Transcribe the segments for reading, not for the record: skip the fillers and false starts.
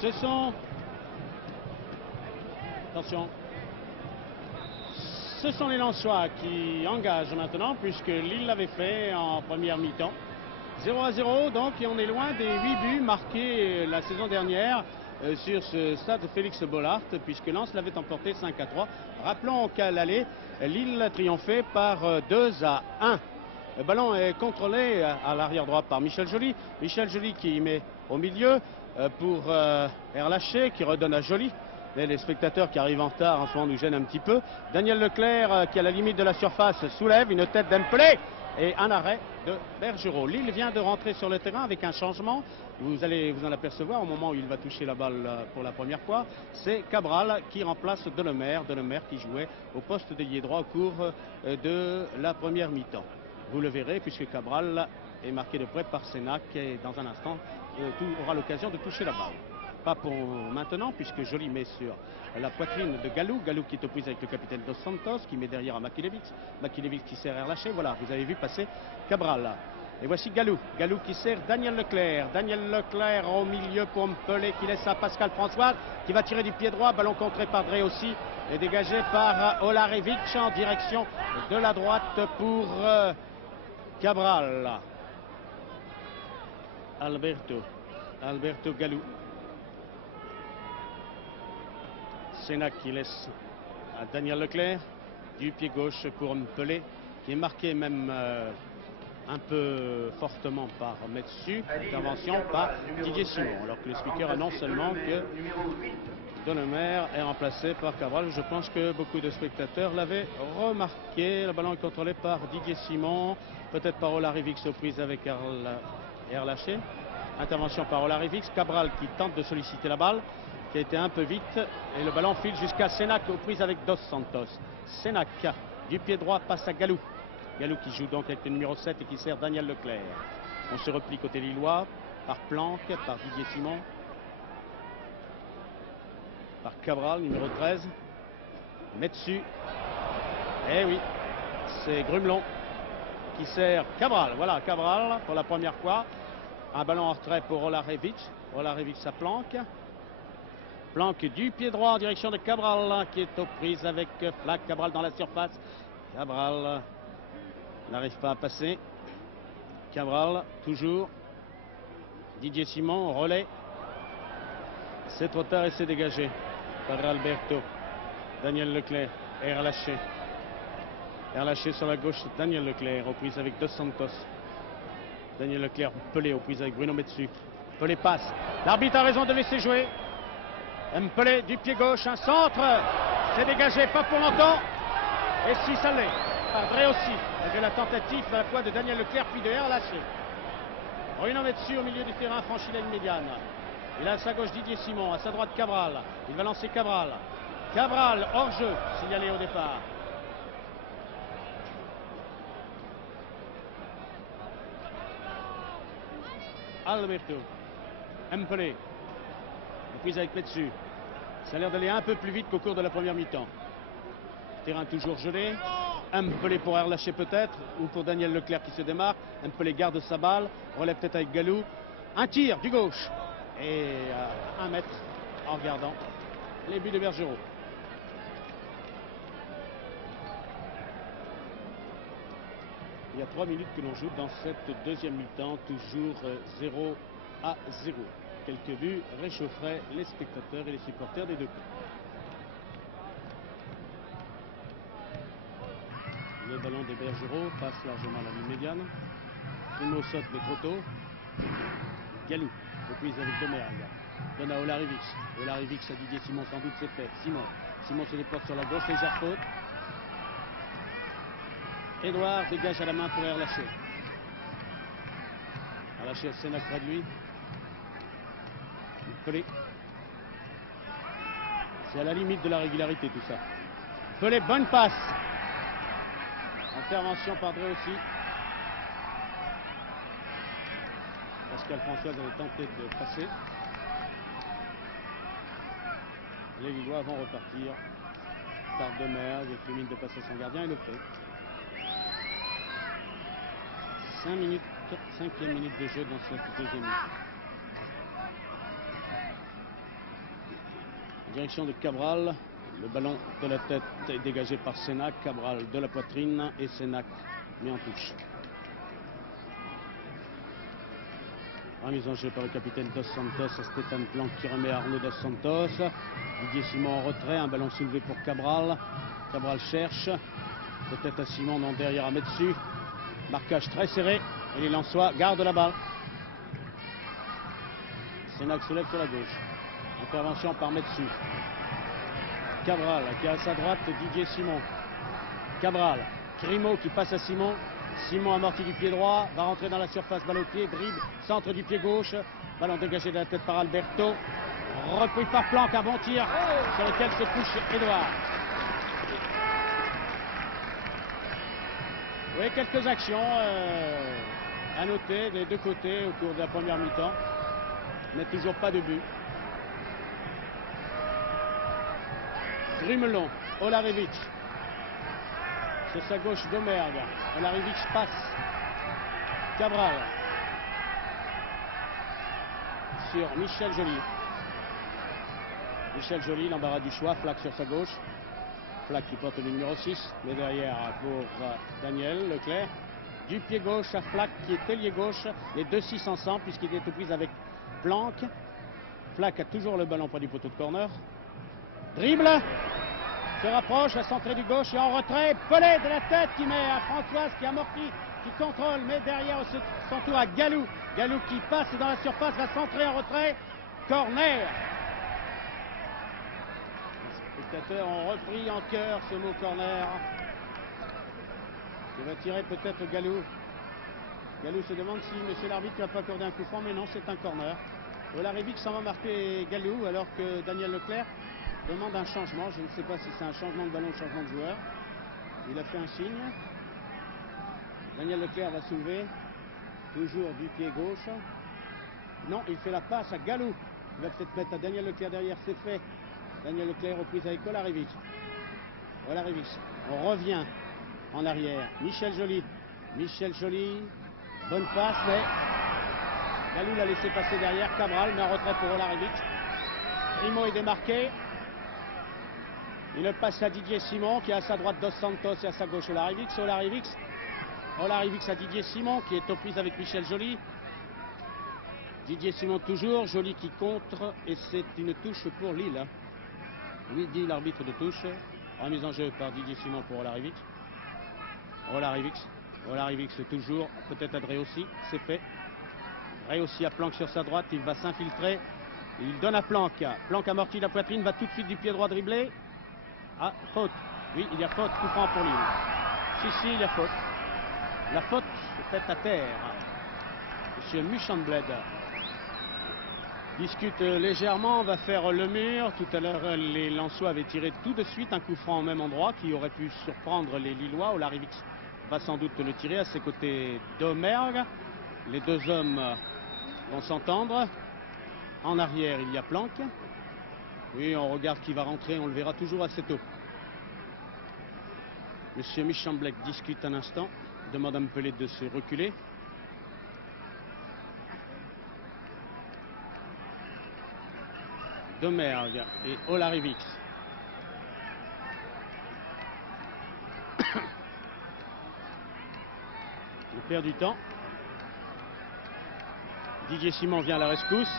Ce sont... Attention. Ce sont les Lensois qui engagent maintenant, puisque Lille l'avait fait en première mi-temps. 0-0, donc, et on est loin des 8 buts marqués la saison dernière sur ce stade Félix Bollaert, puisque Lens l'avait emporté 5-3. Rappelons qu'à l'aller, Lille a triomphé par 2-1. Le ballon est contrôlé à l'arrière droit par Michel Joly. Michel Joly qui met au milieu pour Erlaché, qui redonne à Joly. Les spectateurs qui arrivent en retard en ce moment nous gênent un petit peu. Daniel Leclerc qui à la limite de la surface soulève une tête d'Empelé et un arrêt de Bergerot. Lille vient de rentrer sur le terrain avec un changement. Vous allez vous en apercevoir au moment où il va toucher la balle pour la première fois. C'est Cabral qui remplace Delemère. Delemère qui jouait au poste d'ailier droit au cours de la première mi-temps. Vous le verrez puisque Cabral est marqué de près par Sénac et dans un instant aura l'occasion de toucher la balle. Pas pour maintenant, puisque Joly met sur la poitrine de Galou. Galou qui est aux prises avec le capitaine Dos Santos, qui met derrière à Makilevich. Makilevich qui sert Erlaché. Voilà, vous avez vu passer Cabral. Et voici Galou. Galou qui sert Daniel Leclerc. Daniel Leclerc au milieu pour Mpelé qui laisse à Pascal François, qui va tirer du pied droit. Ballon contré par Dré aussi. Et dégagé par Olarevic en direction de la droite pour Cabral. Alberto Galou. Sénac qui laisse à Daniel Leclerc, du pied gauche pour Mpelé, qui est marqué même un peu fortement par Metsu, intervention par Didier Simon, alors que le speaker annonce seulement que Delemère est remplacé par Cabral. Je pense que beaucoup de spectateurs l'avaient remarqué. Le ballon est contrôlé par Didier Simon, peut-être par Olarevic aux prises avec Erlaché. Intervention par Olarevic, Cabral qui tente de solliciter la balle, qui a été un peu vite, et le ballon file jusqu'à Sénac aux prises avec Dos Santos. Sénac du pied droit passe à Galou. Galou qui joue donc avec le numéro 7 et qui sert Daniel Leclerc. On se replie côté lillois par Planck, par Didier Simon, par Cabral, numéro 13. Metsu. Eh oui, c'est Grumelon qui sert Cabral. Voilà, Cabral pour la première fois. Un ballon en retrait pour Olarevic. Olarevic sa Planck. Planck du pied droit en direction de Cabral qui est aux prises avec Flack. Cabral dans la surface. Cabral n'arrive pas à passer. Cabral toujours. Didier Simon, relais. C'est trop tard et c'est dégagé par Alberto. Daniel Leclerc, Erlaché. Erlaché sur la gauche, Daniel Leclerc aux prises avec Dos Santos. Daniel Leclerc, Pelé aux prises avec Bruno Metsu. Pelé passe. L'arbitre a raison de laisser jouer. Mpelé du pied gauche, un centre. C'est dégagé, pas pour longtemps. Et si ça l'est, par Dré aussi. Avec la tentative à la fois de Daniel Leclerc puis de Erlaché. Bruno Metsu au milieu du terrain franchit la ligne médiane. Il a à sa gauche Didier Simon, à sa droite Cabral. Il va lancer Cabral. Cabral hors jeu, signalé au départ. Alberto. Mpelé. Prise avec Metsu. Ça a l'air d'aller un peu plus vite qu'au cours de la première mi-temps. Terrain toujours gelé. Mpelé pour Erlaché peut-être, ou pour Daniel Leclerc qui se démarque. Mpelé garde sa balle, relève peut-être avec Galou. Un tir du gauche. Et à 1 mètre en regardant les buts de Bergerot. Il y a 3 minutes que l'on joue dans cette deuxième mi-temps, toujours 0-0. Quelques buts réchaufferaient les spectateurs et les supporters des deux clubs. Le ballon de Bergerot passe largement la ligne médiane. Primo saute mais trop tôt. Galou, reprise avec Domergue. Donne à Olarevic. Olarevic à Didier Simon, sans doute c'est fait. Simon se déporte sur la gauche, légère faute. Edouard dégage à la main pour Erlaché. Erlaché à Sénac près de lui. Pelé. C'est à la limite de la régularité tout ça. Pelé, bonne passe. Intervention par Dré aussi. Pascal François avait tenté de passer. Les Lillois vont repartir par Demer, il culmine de passer son gardien et le fait. 5 minutes, 5e minute de jeu dans cette deuxième minute. Direction de Cabral. Le ballon de la tête est dégagé par Sénac. Cabral de la poitrine et Sénac mis en touche. Remise en jeu par le capitaine Dos Santos à Stéphane Plante qui remet à Arnaud Dos Santos. Didier Simon en retrait, un ballon soulevé pour Cabral. Cabral cherche, peut-être à Simon, non, derrière à Metsu. Marquage très serré et les Lensois gardent la balle. Sénac se lève sur la gauche. Intervention par Metsu. Cabral qui a à sa droite Didier Simon. Cabral, Grimaud qui passe à Simon. Simon amorti du pied droit, va rentrer dans la surface, balle au pied, dribble, centre du pied gauche, ballon dégagé de la tête par Alberto, repris par Planck, un bon tir sur lequel se couche Edouard. Oui, quelques actions à noter des deux côtés au cours de la première mi-temps, mais toujours pas de but. Grumelon, Olarevic. Sur sa gauche, Domergue. Olarevic passe. Cabral. Sur Michel Joly. Michel Joly, l'embarras du choix. Flack sur sa gauche. Flack qui porte le numéro 6. Mais derrière pour Daniel Leclerc. Du pied gauche à Flack qui est ailier gauche. Les 2-6 ensemble puisqu'il est aux prises avec Planck. Flack a toujours le ballon près du poteau de corner. Dribble. Se rapproche, à centrer du gauche et en retrait. Pelé de la tête qui met à Françoise qui amortit, qui contrôle, mais derrière son tour à Galou. Galou qui passe dans la surface, va centrer en retrait. Corner. Les spectateurs ont repris en cœur ce mot corner. Qui va tirer peut-être Galou. Galou se demande si monsieur l'arbitre ne va pas accorder un coup franc, mais non, c'est un corner. Olarevic s'en va marquer Galou alors que Daniel Leclerc demande un changement. Je ne sais pas si c'est un changement de ballon ou changement de joueur. Il a fait un signe. Daniel Leclerc va soulever. Toujours du pied gauche. Non, il fait la passe à Galou. Il va peut-être mettre à Daniel Leclerc derrière. C'est fait. Daniel Leclerc reprise avec Olarevic. Olarevic. On revient en arrière. Michel Joly. Michel Joly. Bonne passe, mais Galou l'a laissé passer derrière. Cabral met en retrait pour Olarevic. Grimaud est démarqué. Il passe à Didier Simon qui est à sa droite Dos Santos et à sa gauche Olarevic. Olarevic à Didier Simon qui est aux prises avec Michel Joly. Didier Simon toujours, Joly qui contre et c'est une touche pour Lille. Oui, dit l'arbitre de touche. Remise en jeu par Didier Simon pour Olarevic. Olarevic toujours, peut-être à Dreossi, c'est fait. Dreossi à Planck sur sa droite, il va s'infiltrer. Il donne à Planck. Planck amortit la poitrine, va tout de suite du pied droit dribbler. Ah, faute. Oui, il y a faute, coup franc pour Lille. Si, il y a faute. La faute est faite à terre. Monsieur Muchandbled discute légèrement, va faire le mur. Tout à l'heure, les Lensois avaient tiré tout de suite un coup franc au même endroit qui aurait pu surprendre les Lillois. Olarevic va sans doute le tirer à ses côtés Domergue. Les deux hommes vont s'entendre. En arrière, il y a Planck. Oui, on regarde qui va rentrer, on le verra toujours assez tôt. Monsieur Muchandbled discute un instant, demande à Pelé de se reculer. Domergue et Olarevic. Il perd du temps. Didier Simon vient à la rescousse.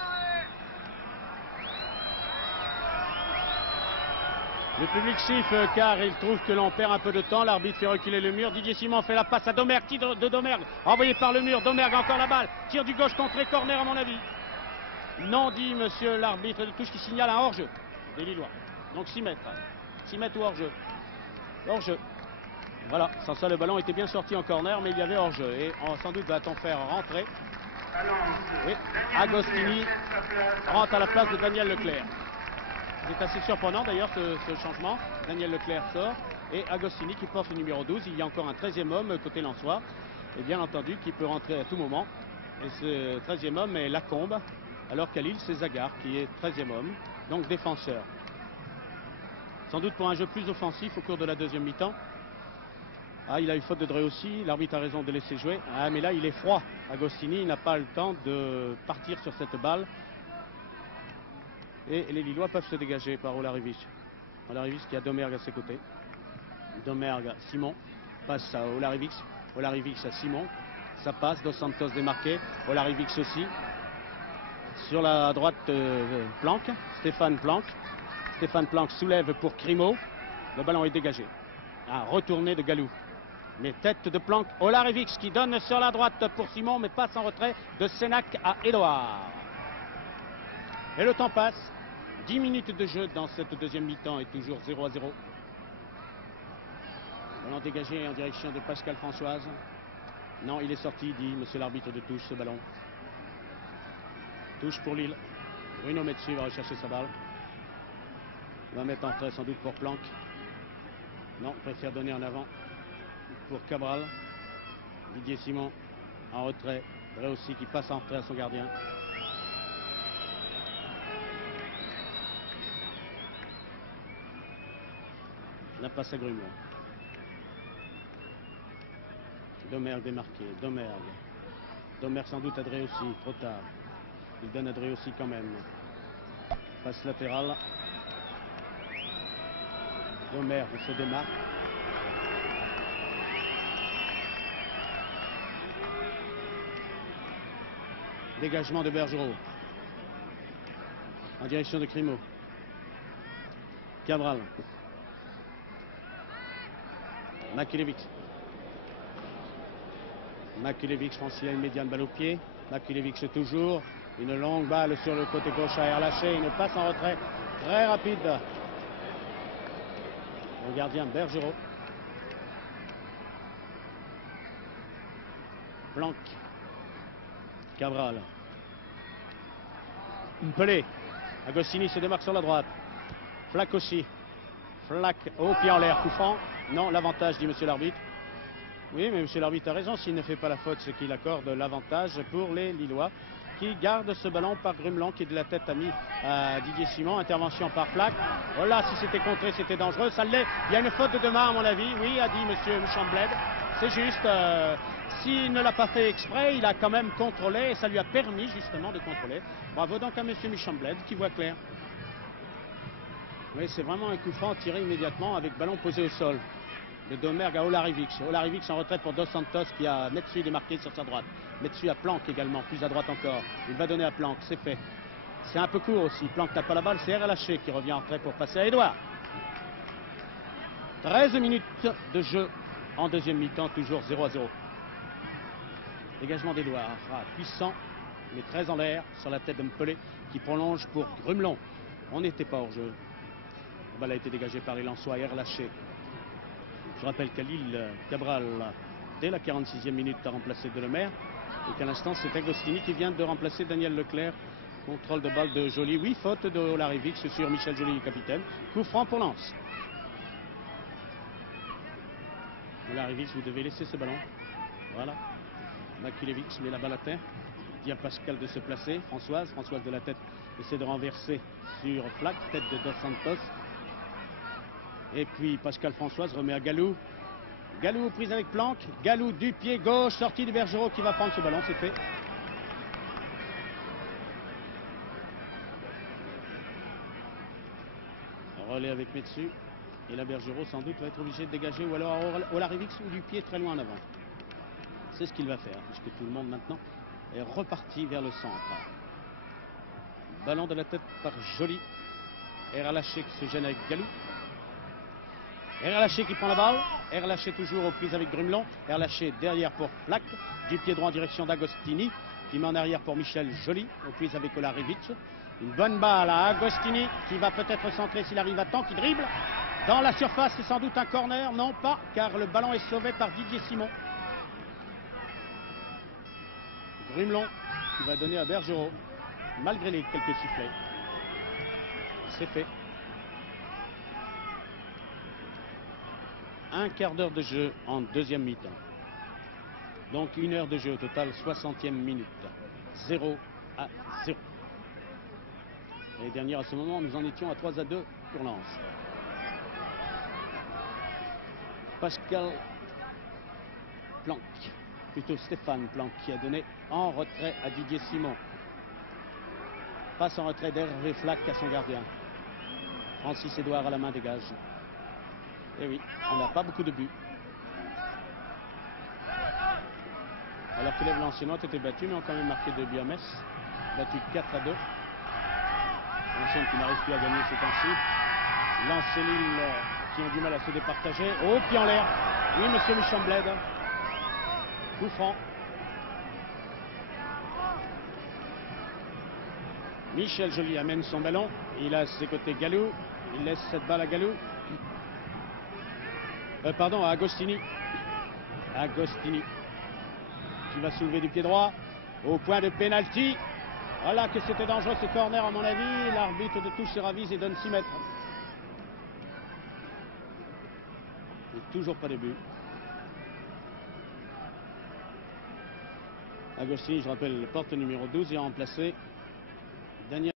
Le public siffle car il trouve que l'on perd un peu de temps. L'arbitre fait reculer le mur. Didier Simon fait la passe à Domergue. Tir de Domergue. Envoyé par le mur. Domergue encore la balle. Tir du gauche contré. Corner à mon avis. Non, dit monsieur l'arbitre de touche qui signale un hors-jeu des Lillois. Donc 6 mètres. 6 mètres ou hors-jeu. Hors-jeu. Voilà. Sans ça, le ballon était bien sorti en corner, mais il y avait hors-jeu. Et sans doute va-t-on faire rentrer. Oui. Agostini rentre à la place de Daniel Leclerc. C'est assez surprenant d'ailleurs ce changement. Daniel Leclerc sort et Agostini qui porte le numéro 12. Il y a encore un 13e homme côté Lensois. Et bien entendu qui peut rentrer à tout moment. Et ce 13e homme est Lacombe. Alors qu'à Lille c'est Zagar qui est 13e homme. Donc défenseur. Sans doute pour un jeu plus offensif au cours de la deuxième mi-temps. Ah, il a eu faute de Dreossi. L'arbitre a raison de laisser jouer. Ah, mais là il est froid. Agostini n'a pas le temps de partir sur cette balle. Et les Lillois peuvent se dégager par Olarivic. Olarivic qui a Domergue à ses côtés. Domergue, Simon, passe à Olarivic. Olarivic à Simon. Ça passe, Dos Santos démarqué. Olarivic aussi. Sur la droite, Planck. Stéphane Planck. Stéphane Planck soulève pour Grimaud. Le ballon est dégagé. Un retourné de Galou. Les têtes de Planck. Olarivic qui donne sur la droite pour Simon, mais passe en retrait de Sénac à Édouard. Et le temps passe. 10 minutes de jeu dans cette deuxième mi-temps et toujours 0-0. Ballon dégagé en direction de Pascal Françoise. Non, il est sorti, dit monsieur l'arbitre de touche, ce ballon. Touche pour Lille. Bruno Metsu va rechercher sa balle. Il va mettre en retrait sans doute pour Planck. Non, préfère donner en avant pour Cabral. Didier Simon en retrait. Drey aussi qui passe en retrait à son gardien. La passe à Grumelon. Domergue démarqué. Domergue sans doute à Drey aussi, trop tard. Il donne à Drey aussi quand même. Passe latérale. Domergue se démarque. Dégagement de Bergerot. En direction de Grimaud. Cabral. Makulevich. Makulevich, je pense qu'il a une médiane balle au pied. Makulevich toujours. Une longue balle sur le côté gauche à Erlaché. Une passe en retrait très rapide. Le gardien Bergerot. Planck. Cabral. Pelé. Agostini se démarque sur la droite. Flack aussi. Flack au pied en l'air. Coup franc. Non, l'avantage, dit monsieur l'arbitre. Oui, mais monsieur l'arbitre a raison. S'il ne fait pas la faute, c'est qu'il accorde l'avantage pour les Lillois qui gardent ce ballon par Grumelon qui de la tête a mis à Didier Simon. Intervention par Flack. Oh là, si c'était contré, c'était dangereux. Ça l'est. Il y a une faute de demain à mon avis. Oui, a dit monsieur Michambled. C'est juste. S'il ne l'a pas fait exprès, il a quand même contrôlé et ça lui a permis justement de contrôler. Bravo donc à monsieur Michambled qui voit clair. Oui, c'est vraiment un coup franc tiré immédiatement avec ballon posé au sol. De Domergue à Olarivic. Olarivic en retrait pour Dos Santos qui a Metsu démarqué sur sa droite. Metsu à Planck également, plus à droite encore. Il va donner à Planck, c'est fait. C'est un peu court aussi. Planck n'a pas la balle, c'est Erlaché qui revient en retrait pour passer à Édouard. 13 minutes de jeu en deuxième mi-temps, toujours 0-0. Dégagement d'Édouard, puissant, mais très en l'air sur la tête de Pelé qui prolonge pour Grumelon. On n'était pas hors jeu. La balle a été dégagée par les Lensois et Erlaché. Je rappelle qu'à Lille, Cabral, dès la 46e minute, a remplacé Delemaire. Et qu'à l'instant, c'est Agostini qui vient de remplacer Daniel Leclerc. Contrôle de balle de Joly. Oui, faute de Olarivic sur Michel Joly, le capitaine. Coup franc pour Lens. Olarivic, vous devez laisser ce ballon. Voilà. Makulevich met la balle à terre. Dit à Pascal de se placer. Françoise de la tête essaie de renverser sur Flack. Tête de Dos Santos. Et puis Pascal Françoise remet à Galou. Galou aux prises avec Planck. Galou du pied gauche, sortie de Bergerot qui va prendre ce ballon, c'est fait. Relais avec Metsu. Et la Bergerot sans doute va être obligé de dégager ou alors Olarivic ou du pied très loin en avant. C'est ce qu'il va faire puisque tout le monde maintenant est reparti vers le centre. Ballon de la tête par Joly. Erlaché qui se gêne avec Galou. Erlaché qui prend la balle. Erlaché toujours aux prises avec Grumelon. Erlaché derrière pour Flack. Du pied droit en direction d'Agostini. Qui met en arrière pour Michel Joly. Aux prises avec Olarivic. Une bonne balle à Agostini qui va peut-être centrer s'il arrive à temps. Qui dribble dans la surface. C'est sans doute un corner. Non pas car le ballon est sauvé par Didier Simon. Grumelon qui va donner à Bergerot. Malgré les quelques sifflets. C'est fait. Un quart d'heure de jeu en deuxième mi-temps. Donc 1 heure de jeu au total, 60e minute. 0-0. L'année dernière, à ce moment, nous en étions à 3-2 pour Lens. Pascal Planck, plutôt Stéphane Planck, qui a donné en retrait à Didier Simon. passe en retrait d'Hervé Flack à son gardien. Francis Édouard à la main dégage. Et oui, on n'a pas beaucoup de buts. Alors que les Valenciennois ont été battus, mais ont quand même marqué 2 buts à Metz. Battu 4-2. Valenciennes qui n'arrive plus à gagner ces temps-ci. Lens et Lille qui ont du mal à se départager. Oh, pied en l'air. Oui, monsieur Michambled. Coup franc. Michel Joly amène son ballon. Il a à ses côtés Galou. Il laisse cette balle à Galou. Pardon, à Agostini. Agostini. Qui va soulever du pied droit. Au point de pénalty. Voilà que c'était dangereux ce corner à mon avis. L'arbitre de touche se ravise et donne 6 mètres. Et toujours pas de but. Agostini, je rappelle, le porte numéro 12 est remplacé. Daniel